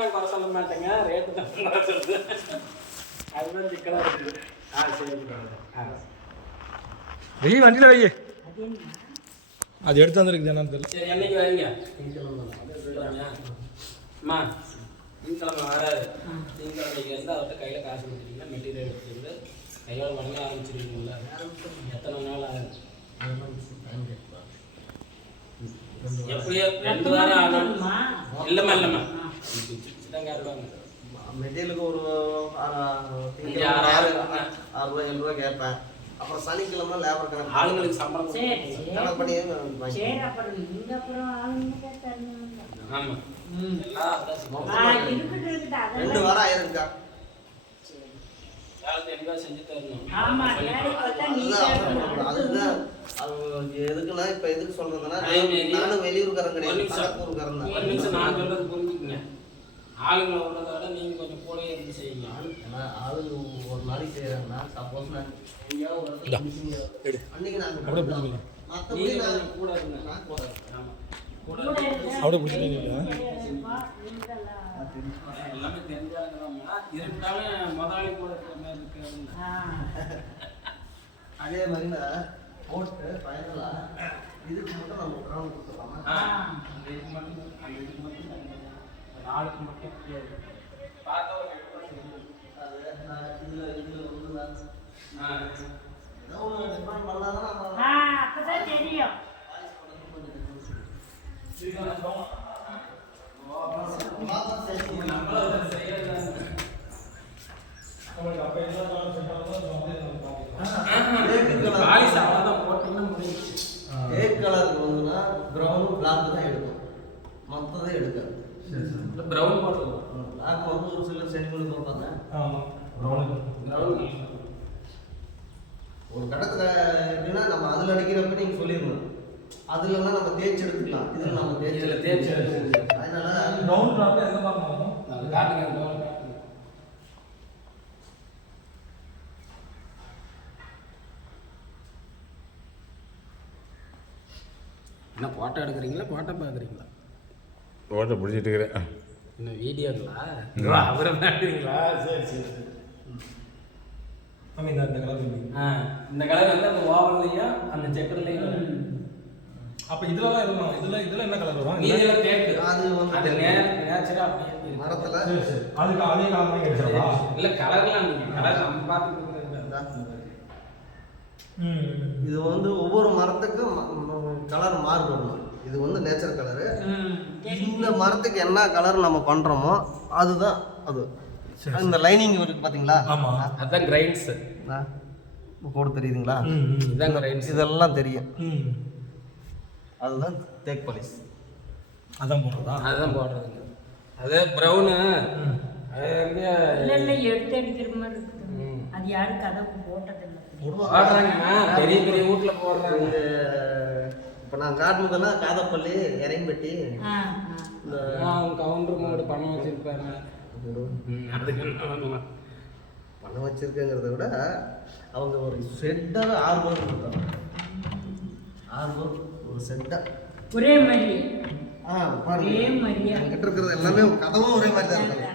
நான் குறை சொல்ல மாட்டேங்க, ரேட்டு தான் குறை சொல்லுது. அதுதான் சிக்கலாக இருக்குது. சரி வெய்ய வண்டியில் வெய்ய அது எடுத்து வந்துருக்குது என்னன்னு தெரியல. சரி என்னைக்கு வரீங்க? அம்மா திங்கக்கிழமை வராது. திங்கக்கிழமைக்கு வந்து அவர்கிட்ட கையில் காசு கொடுத்துட்டீங்கன்னா மெட்டீரியல் எடுத்துருந்து கையால் வாங்க ஆரம்பிச்சிருக்கீங்களா? எத்தனை நாள் ஆகும்? எப்படியோ 2 வாரம் ஆகும். இல்லைம்மா மெட்டீரியலுக்கு ஒரு 6,000 கேட்பேன். அப்புறம் சனிக்கிழமை லேபர் கணக்கு ஆளுங்களுக்கு சம்பளம் கணக்கு பண்ணி ஆமாம் 2 வாரம் ஆயிருக்கா. செஞ்சு தரணும். அதுதான் எதுக்குன்னா இப்ப எதுக்கு சொல்றதுன்னா நானும் வெளியூருக்காரன் கிடையாது, பக்கத்தூருக்காரன் தான். ஒரு நிமிஷம் நான் சொல்றது புரிஞ்சுக்கங்க. ஆளுங்களை விடுறத விட நீங்க கொஞ்சம் கூட இருந்து செய்யுங்க. ஆளு ஒரு நாளைக்கு செய்யறாங்கன்னா சப்போஸ் நான் அன்னைக்கு நான் மற்றபடி நான் கூட இருந்தேன். நான் கூட அப்படியே பிடிச்சிட்டீங்க. எல்லாமே தெரிஞ்சாங்கன்னா இருந்தாலும் முதலாளி கூட இருக்கிற மாதிரி இருக்காது. அதே மாதிரி போட்டு ஃபைனலா இதுக்கு மட்டும் நம்ம கிரவுண்ட் கொடுத்துடலாமா? இதுக்கு மட்டும் நாளுக்கு மட்டும் பார்த்தா ஒரு அது இதில் வந்து ஏதோ ஒரு டிஃபரெண்ட் பண்ணாதான் அப்பதான் தெரியும். கலருக்கு வந்துன்னா ப்ரௌன் பிளாக் தான் எடுக்கும், மொத்ததே எடுக்காது. ப்ரௌன் போடுறது பிளாக் வந்து ஒரு சில செடிகளுக்கு பார்ப்பாங்க. ஒரு கடத்துல எப்படின்னா நம்ம அதில் அடிக்கிறப்ப நீங்கள் சொல்லிடணும், அதுலலாம் நம்ம தேய்ச்சி எடுத்துக்கலாம். இதில் நம்ம தேய்ச்சி எடுத்துக்கலாம். அதனால ப்ரௌன் பிளாக் எந்த மாதிரி ஆகும்? அது காட்டுங்க. என்ன ஃபோட்டோ எடுக்கிறீங்களா ஃபோட்டோ பார்க்குறீங்களா? ஃபோட்டோ பிடிச்சிட்டு இருக்கிறேன். இன்னும் வீடியோங்களா? அவரை பார்க்குறீங்களா? சரி இந்த கலர் இந்த கலர் வந்து அந்த ஓவல்லையும் அந்த செக்கர்லையும். அப்போ இதெல்லாம் இருக்கும். இதில் என்ன கலர் வரும்? இதெல்லாம் தேக்கு. அது வந்து அது நேச்சுரலாக அப்படியே மரத்தில் அதுக்கு அதே கலர் பண்ணி கிடைச்சிடா? இல்லை கலர்லாம் நீங்கள் கலர் நம்ம பார்த்து இது வந்து ஒவ்வொரு மரத்துக்கும் கலர் மாறுபடும். இது வந்து நேச்சர் கலரு. இந்த மரத்துக்கு என்ன கலர் நம்ம பண்ணுறோமோ அதுதான் அது. இந்த லைனிங் இருக்கு பார்த்தீங்களா? ஆமாம், அதுதான் கிரைன்ஸ். போட தெரியுதுங்களா? இதுதான் கிரைன்ஸ். இதெல்லாம் தெரியும். அதுதான் தேக் பாலிஷ். அதான் போடுறதா? அதுதான் போடுறதுங்க. அது ப்ரௌனு எடுத்து அடிக்கிற மாதிரி இருக்குது. அது யாரும் கதை போட்டதில்லை. போடுறாங்கண்ணா, பெரிய பெரிய வீட்டில் போடுறாங்க. இப்போ நான் காட்டுனதெல்லாம் காதப்பள்ளி இறைம்பட்டி இந்த கவுண்டர் மோடு பணம் வச்சுருப்பாங்க. பணம் வச்சுருக்கேங்கிறத விட அவங்க ஒரு செட்டாக 6 பேர் கொடுத்தாங்க. 6 பேர் ஒரு செட்டாக ஒரே மாதிரி. ஒரே மாதிரி என்கிட்ட இருக்கிறது எல்லாமே கதவும் ஒரே மாதிரி தான் இருக்காங்க.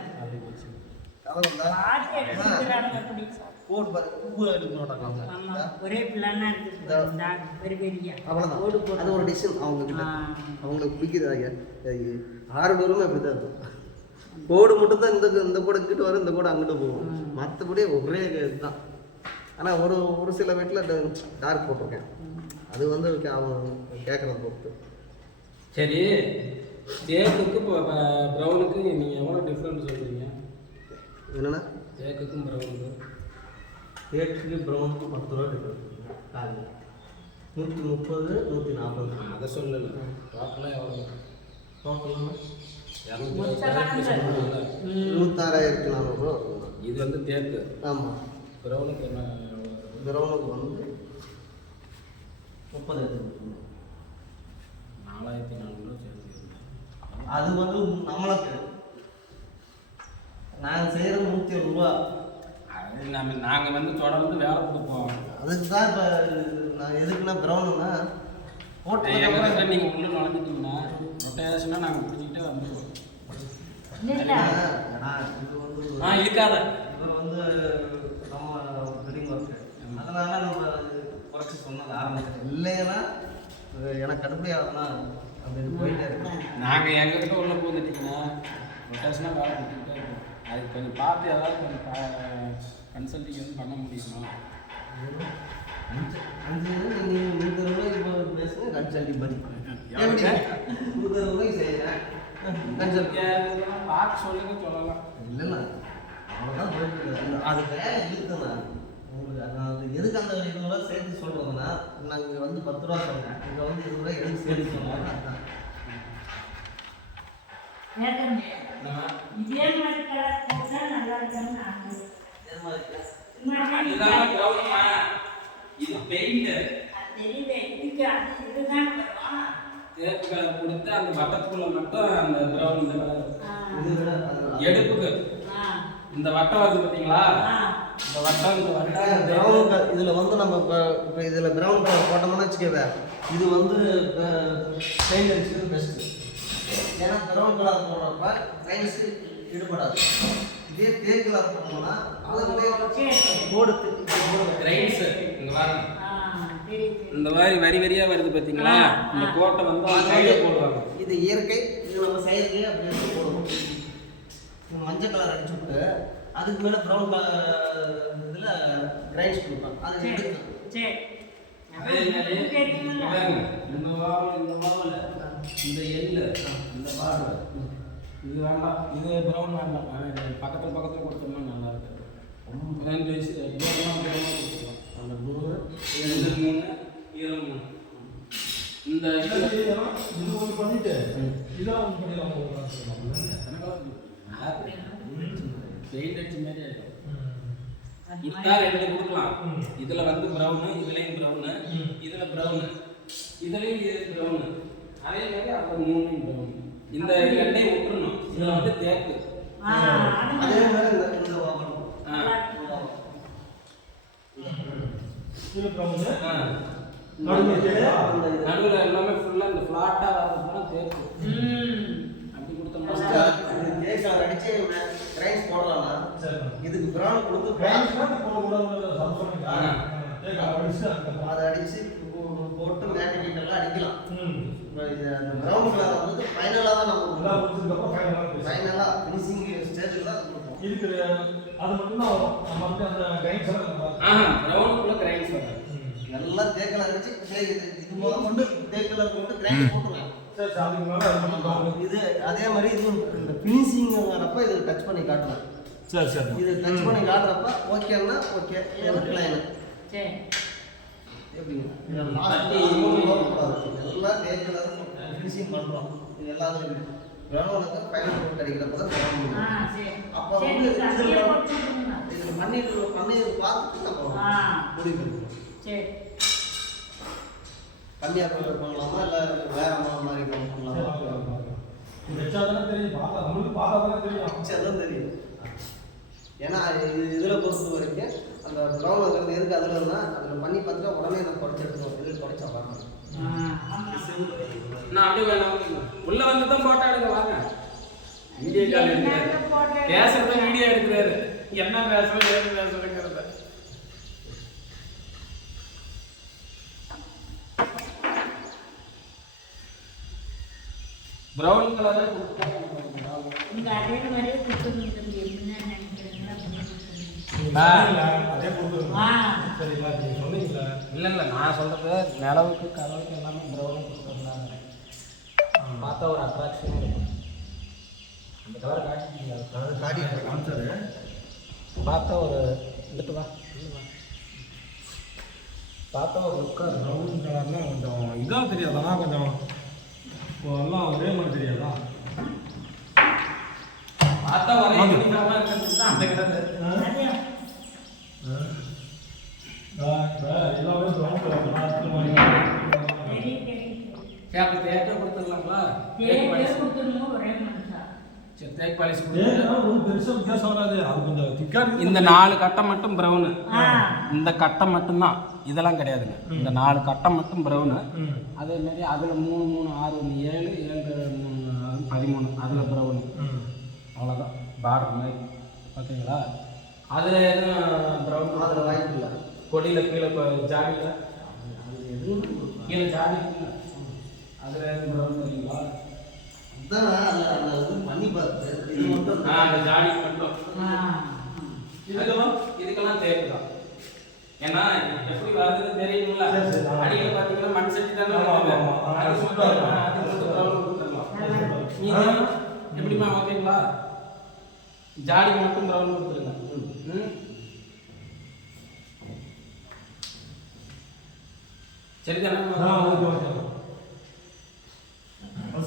கதவு போட்டு பாருங்க, எடுக்க மாட்டாங்க. ஒரே பிளானா இருக்குது. அவ்வளோதான். அது ஒரு டிசிஷன் அவங்க கிட்ட. அவங்களுக்கு பிடிக்குது. 6 பேருமே அப்படி தான் இருக்கும். கோடு மட்டும் தான் இந்த கோடு இங்கிட்டு வரும், இந்த கோடு அங்கிட்டு போகும். மற்றபடி ஒரே இதுதான். ஆனால் ஒரு சில வீட்டில் டார்க் போட்டிருக்கேன். அது வந்து அவங்க கேட்குறத பொறுத்து. சரி, தேக்குக்கு இப்போ ப்ரௌனுக்கு நீங்கள் எவ்வளோ டிஃப்ரெண்ட் சொல்கிறீங்க? என்னென்னா தேக்குக்கும் ப்ரௌனுக்கு? தேக்கு ப்ரௌனுக்கு 10 ரூபா டிஃப்ரெண்ட். 130, 140. அதை சொல்லலை. டோட்டலாக எவ்வளோ? டோட்டலாக 26,400. 26,400 இது வந்து தேக்கு. ஆமாம். ப்ரௌனுக்கு என்ன? ப்ரௌனுக்கு வந்து 30,000. 4,400 சேர்ந்து. அது வந்து நம்மளுக்கு நாங்கள் செய்கிறது 107 ரூபா. அது நாங்கள் வந்து தொடர்ந்து வேலை கொடுப்போம். அதுக்கு தான் இப்போ நான் எதுக்குன்னா ப்ரௌனுன்னா போட்டு நீங்கள் உள்ளே நுழைஞ்சிட்டிங்கன்னா ரொட்டேஷனாக நாங்கள் பிடிச்சிக்கிட்டே வந்துடுவோம். இல்ல ஏன்னா இது வந்து இருக்காத இவர் வந்து நம்ம பில்டிங் ஒர்க்கு அதனால நம்ம குறைச்சி சொன்னது ஆரம்பிச்சது இல்லைன்னா எனக்கு கடுப்பே ஆகுதுன்னா அப்படின்னு போயிட்டே இருக்கேன். நாங்கள் எங்ககிட்ட உள்ள போந்துட்டிங்கன்னா ரொட்டேஷனாக வேலை கொடுத்துக்கிட்டே இருக்கோம். அதுக்கு கொஞ்சம் பார்த்து ஏதாவது கொஞ்சம் கன்சல்டிங் எதுவும் பண்ண முடியுமா? 5 நீங்கள் 100 ரூபாய்க்கு இப்போ பேசுங்க கன்சல்டிங் பண்ணி எப்படி 100 ரூபாய்க்கு செய்கிறேன் கன்சல்டிங் பார்த்து சொல்லுங்க சொல்லலாம். இல்லைண்ணா அவ்வளோதான் போயிட்டு அது வேலை இருக்குண்ணா உங்களுக்கு அது எதுக்கு அந்த இதெல்லாம் சேர்த்து சொல்கிறதுன்னா நாங்கள் இங்கே வந்து 10 ரூபா சொன்னேன் இங்கே வந்து 20 ரூபாய் எதுக்கு சேர்த்து சொன்னாங்க அதுதான் இதே மாதிரி கலர் போட்டா நல்லா இருக்குன்னு நான் இது மாதிரி இதுதான் கவுனமா இது பெயிண்ட் தெரியல இதுக்கு அது இதுதான் வரும் தேக்கு கலர் கொடுத்து அந்த வட்டத்துக்குள்ள மட்டும் அந்த ப்ரௌன் இந்த கலர் இது விட அது எடுப்புக்கு இந்த வட்டம் வருது பார்த்தீங்களா? இந்த வட்டம் ப்ரௌன் கலர் இதில் வந்து நம்ம இப்போ இதில் ப்ரௌன் கலர் போட்டோம்னா வச்சுக்கவே இது வந்து பெயிண்ட் அடிச்சது பெஸ்ட்டு. ஏன்னா ப்ரௌன் கலர் போடுறப்ப ரைன்ஸு ஈடுபடாது. இதே தேக்கு கலர் போட்டோம்னா அதனுடைய போர்டு கிரைன்ஸ் இங்க பாருங்க. இந்த மாதிரி வரி வரியா வருது பார்த்தீங்களா? இந்த கோட்டை வந்து கையில போடுவாங்க. இது இயற்கை, இது நம்ம செயற்கையை அப்படியே போடுவோம். மஞ்சள் கலர் அடிச்சு விட்டு அதுக்கு மேலே ப்ரௌன் கலர் இதில் கிரைன்ஸ் கொடுப்போம். அது எடுக்கும். அதே மாதிரி பாருங்க, இந்த வாரம் இந்த எள்ளு இந்த பாடு இது வேண்டாம், இது ப்ரௌன் வேண்டாம். பக்கத்தில் பக்கத்தில் கொடுத்தோம்னா நல்லா இருக்கு. 2 வயசு கொடுத்துக்கலாம். அந்த 100 2 3 23 இந்த இது ஒன்று பண்ணிட்டு இதெல்லாம் ஒன்று பண்ணிடலாம். எத்தனை கலர் பெயிண்ட் அடிச்ச மாதிரி ஆகிடும். கொடுத்தா 2 கொடுக்கலாம். இதில் வந்து ப்ரௌனு, இதுலேயும் ப்ரௌனு, இதில் ப்ரௌனு, இதுலேயும் இது ப்ரௌனு, அதே மாதிரி அப்புறம் 3 ப்ரௌனு. இந்த 2ஐயும் விட்டுறணும். இதில் வந்து தேக்கு அதே மாதிரி இந்த ஓவரம் இது ப்ரௌன் நடுவில் எல்லாமே ஃபுல்லாக இந்த ஃப்ளாட்டாக வரதுனால தேக்கு அப்படி கொடுத்தோம்னா தேக்கால் அடிச்சு கிரைன்ஸ் போடலாம்னா இதுக்கு ப்ரௌன் கொடுத்து அதை அடிச்சு போட்டு மேட்டிக்கிட்டெல்லாம் அடிக்கலாம். இது அந்த ப்ரௌன் கலர் வந்து ஃபைனலாக தான் நம்ம ஃபைனலாக ஃபினிஷிங் ஸ்டேஜில் தான் கொடுப்போம். இதுக்கு அது மட்டும் தான் வரும். நம்ம வந்து அந்த கைன்ஸ் எல்லாம் ப்ரௌனுக்குள்ள கிரைன்ஸ் வரும். எல்லாம் தேக்கலை அடிச்சு இது முதல் கொண்டு தேக்கலை போட்டு கிரைன்ஸ் போட்டுருவேன். சரி அதுக்கு மேலே அது மட்டும் இது அதே மாதிரி இது இந்த ஃபினிஷிங் வரப்ப இது டச் பண்ணி காட்டுவேன். சரி சரி இது டச் பண்ணி காட்டுறப்ப ஓகேன்னா ஓகே லைனு எப்படிங்க எல்லாம் தேக்கலை ஃபினிஷிங் பண்ணுறோம். இது எல்லாத்துக்கும் ப்ரௌனுக்கு ஃபைனல் போட்டு அடிக்கிறப்ப தான் அப்போ வந்து இதில் பண்ணி பார்த்துட்டு நம்ம முடிவு பண்ணிக்கலாம். கன்னியாக பண்ணலாமா இல்லை வேற மாதிரி பண்ணலாமா? வச்சாதானே தெரியும். பார்த்தா நம்மளுக்கு பார்த்தா தானே தெரியும். அதான் தெரியும். ஏன்னா இதில் பொறுத்த வரைக்கும் அந்த ப்ரௌன் இருக்கிறது எதுக்கு அதில் இருந்தால் அதில் பண்ணி பார்த்துட்டா உடனே நான் குறைச்சி எடுத்துவோம். இதில் குறைச்சா வரணும். நான் அப்படியே வேணாம் உள்ள வந்து தான் போட்டோ எடுக்க வாங்க. வீடியோ கால் எடுக்கிறாரு, பேசுறத வீடியோ எடுக்கிறாரு. என்ன பேசுறோம் ஏது பேசுறேங்கிறத ப்ரௌன் கலரே அதே மாதிரியே கொடுத்துருங்க. என்ன நினைக்கிறீங்களா அதே பொறுத்து சரிங்களா? நீங்கள் சொன்னீங்களா? இல்லை நான் சொல்கிறது நிலவுக்கு கலவுக்கு எல்லாமே ப்ரௌனும் கொடுத்துருந்தாங்க. பார்த்தா ஒரு அட்ராக்ஷனாக இருக்கும். அந்த கலரை காட்டிட்டீங்க, காடி காமிச்சாரு. பார்த்தா ஒரு எடுத்து வா பார்த்தா ஒரு லுக்காக ப்ரௌன் கலர்னால் கொஞ்சம் இதாக தெரியாதானா? கொஞ்சம் எல்லாம் ஒரே மாதிரி தெரியாதா? பார்த்தா ஒரே யூனிஃபார்மாக இருக்கிறது தான் அந்த கலர். எல்லாமே ப்ரௌன் கலர் கேப்பை தேக்க கொடுத்துடலாங்களா? கொடுத்துருங்க ஒரே மனுஷா. சரி தேக்கு பாலிஷ் கொடுத்து ஒன்றும் பெருசாக வித்தியாசம் வராது. அது கொஞ்சம் திக்காக இந்த 4 கட்டம் மட்டும் ப்ரௌனு. இந்த கட்டம் மட்டும்தான், இதெல்லாம் கிடையாதுங்க. இந்த 4 கட்டம் மட்டும் ப்ரௌனு. அதே மாதிரி அதில் 3 3 6 1 7 7 3 13 அதில் ப்ரௌனு. அவ்வளோதான் பார்டர் மாதிரி ஓகேங்களா. அதில் எதுவும் ப்ரௌன் அதில் வாய்ப்பு இல்லை. கொடியில் கீழே ஜாடியில் அது எதுவும் கீழே ஜாடி அதில் எதுவும் ப்ரௌன் பண்ணுறீங்களா? அதான் அதில் அந்த இது பண்ணி பார்த்து இது மட்டும் அந்த ஜாடி மட்டும் இதுக்கெல்லாம் தேவை தான். ஏன்னா எப்படி வருதுன்னு தெரியுங்களா. அடியில் பார்த்தீங்கன்னா மண் சட்டி தானே அது மட்டும் ப்ரௌன் கொடுத்துடலாம். நீங்கள் எப்படிமா ஓகேங்களா? ஜாடி மட்டும் ப்ரௌன் கொடுத்துருங்க. சரிதானே? Okay okay.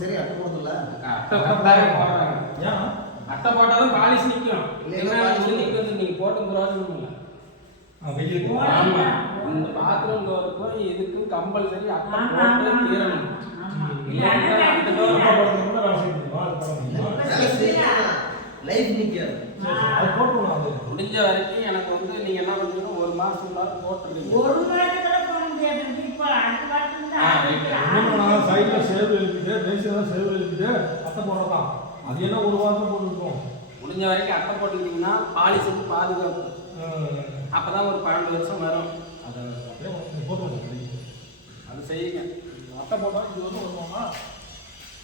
சரி அட்டை போடுறதில்ல. அட்டை போடுறாங்க. ஏன் அட்டை போட்டாலும் பாலிஷ் நிற்கும். நீங்கள் போட்டு ப்ரோஜனம் இல்லை. ஆமா, இந்த பாத்ரூம் டோருக்கும் இதுக்கும் கம்பல்சரி அட்டை போட்டு தீரணும். லைஃப் நிற்காது. முடிஞ்ச வரைக்கும் எனக்கு வந்து நீங்க என்ன பண்ணுறீங்க, ஒரு மாசம் போட்டுருக்கீங்க. ஒரு மாதத்துல போக முடியாது. இப்போ அடுத்த வாரத்தில் சைடில் சேவ் இருக்குது, பேசியெல்லாம் சேவ் இருக்குது, அட்டை போடலாம். அது என்ன ஒரு வாரத்தில் போட்டுருக்கோம். முடிஞ்ச வரைக்கும் அட்டை போட்டுக்கிட்டிங்கன்னா பாலிஷுக்கு பாதுகாப்பு. அப்பதான் ஒரு 12 வருஷம் வரும். அதை அப்படியே போட்டு அது செய்யுங்க. அட்டை போட்டால் இது வந்து வருவாமா,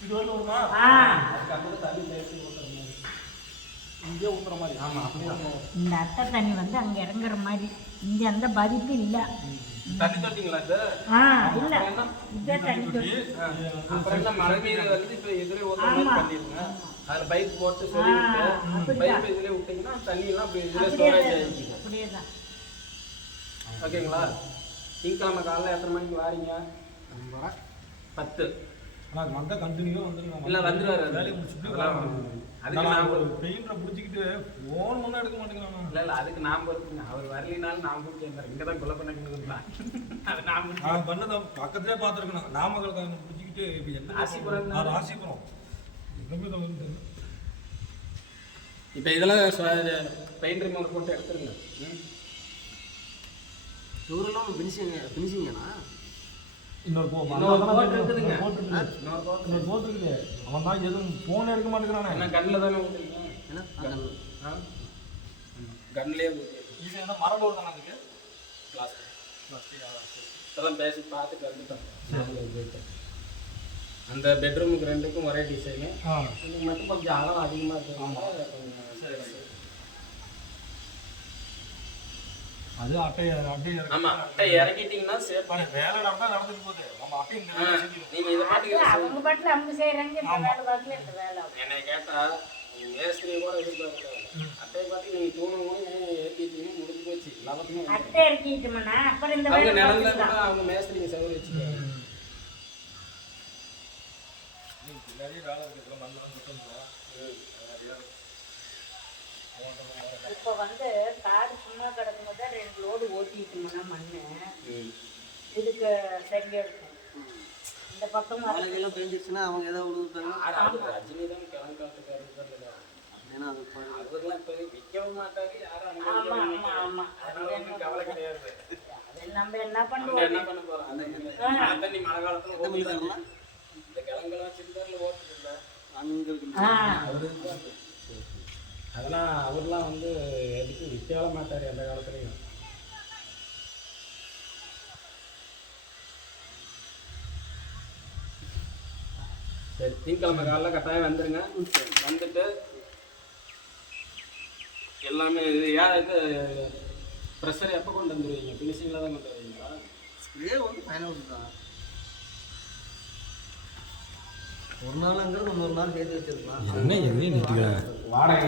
இது வந்து வருமா, அதுக்கு அப்படி தண்ணி பேசி ஊற்றுற இங்கே ஊற்றுற மாதிரி. ஆமாம், அப்படியே இந்த அட்டை தண்ணி வந்து அங்கே இறங்குற மாதிரி. இங்கே அந்த பாதிப்பு இல்லை. தண்ணி தொட்டிங்களா இது? இல்லை, இதே தண்ணி தொட்டி. அப்புறம் என்ன மழை நீர் வந்து இப்போ எதிரே ஊற்றுற மாதிரி பண்ணிடுங்க. அதில் பைப் போட்டு சொல்லிவிட்டு பைப் இதிலே விட்டிங்கன்னா தண்ணியெல்லாம் அப்படி இதில் ஸ்டோரேஜ் ஆகிடுச்சு. அப்படியே தான். ஓகேங்களா? திங்கக்கிழமை காலையில் எத்தனை மணிக்கு வாரீங்க? 10. ஆனால் வந்த கண்டினியூவாக வந்துடுங்க. இல்லை வந்துடுவார், வேலையை முடிச்சுட்டு. அதுக்கு நான் ஒரு பெயிண்டரை பிடிச்சிக்கிட்டு ஃபோன் ஒன்றும் எடுக்க மாட்டேங்கிறாங்க. இல்லை இல்லை, அதுக்கு நான் பொறுத்துங்க. அவர் வரலினாலும் நான் பிடிச்சி இருந்தார். இங்கே தான் கொலை பண்ணிருந்தான். அது நான் பண்ணதை பக்கத்துலேயே பார்த்துருக்கணும். நாமக்கல் பிடிச்சிக்கிட்டு இப்போ என்ன ராசிபுரம். ராசிபுரம் எதுவுமே தவிர இப்போ இதெல்லாம் பெயிண்ட் ரிமூவர் போட்டு எடுத்துருங்க. இவரெல்லாம் ஃபினிஷிங்கண்ணா. இன்னொரு போட்டு இருக்குதுங்க. இன்னொரு போட்டு இருக்குது. அவன் தான் எதுவும் ஃபோன் எடுக்க மாட்டேங்கிறானே. என்ன கண்ணில் தானே ஊற்றுறீங்க? என்ன கண்ணிலே இது என்ன மரம் போடு தானே அதுக்கு பிளாஸ்டிக் அதெல்லாம் பேசி பார்த்துட்டு வந்துட்டோம். அந்த பெட்ரூமுக்கு 2க்கும் ஒரே டிசைனு. இதுக்கு மட்டும் கொஞ்சம் அகலம் அதிகமாக இருக்கிறதுனால அது அட்டை ஆமாம், அட்டை இறக்கிட்டீங்கன்னா சேஃப். வேலை நடந்துட்டு போகுது. நம்ம அட்டை நீங்கள் இதை அவங்க பாட்டில் அவங்க செய்கிறாங்க. என்னை கேட்டால் நீங்கள் மேஸ்திரி கூட எதிர்பார்க்க அட்டையை பார்த்து நீங்கள் தூணும் ஏற்றிட்டீங்க, முடிஞ்சு போச்சு. லாபத்துமே அட்டை இறக்கிட்டோம்னா அப்புறம் இந்த அவங்க நிலந்த கூட அவங்க மேஸ்திரிங்க சவுரி வச்சுக்காங்க. நிறைய வேலை இருக்குது. இப்போ வந்து காடு சும்மா கிடக்கும்போது 2 லோடு ஓட்டிட்டோம்னா மண்ணு இதுக்கு சரியா இருக்கும். இந்த பக்கம் மழைக்கெல்லாம் பெஞ்சிருச்சுன்னா அவங்க ஏதோ விழுவுறாங்க. ரஜினி தான் கிளங்காட்டுக்காரு. ஏன்னா அது அவர்லாம் இப்போ விற்கவும் மாட்டாரு, யாரும் கவலை கிடையாது. நம்ம என்ன பண்ணுவோம், என்ன பண்ண போகிறோம். அந்த தண்ணி மழை காலத்தில் இந்த கிழங்கெல்லாம் சின்னரில் ஓட்டுருல அதெல்லாம் அவர்லாம் வந்து எதுக்கு விற்கவே மாட்டார் எந்த காலத்துலையும். சரி, திங்கக்கிழமை காலையில் கட்டாயம் வந்துடுங்க. வந்துட்டு எல்லாமே இது ப்ரெஷர் எப்போ கொண்டு வந்துடுவீங்க? ஃபினிஷிங்கில் தான் கொண்டு வருவீங்களா? ஸ்ப்ரே வந்து ஃபைனல் தான். ஒரு நாளுங்கிறது 3 நாள் சேர்த்து வச்சிருக்கலாம். என்ன எதையும் வாடகை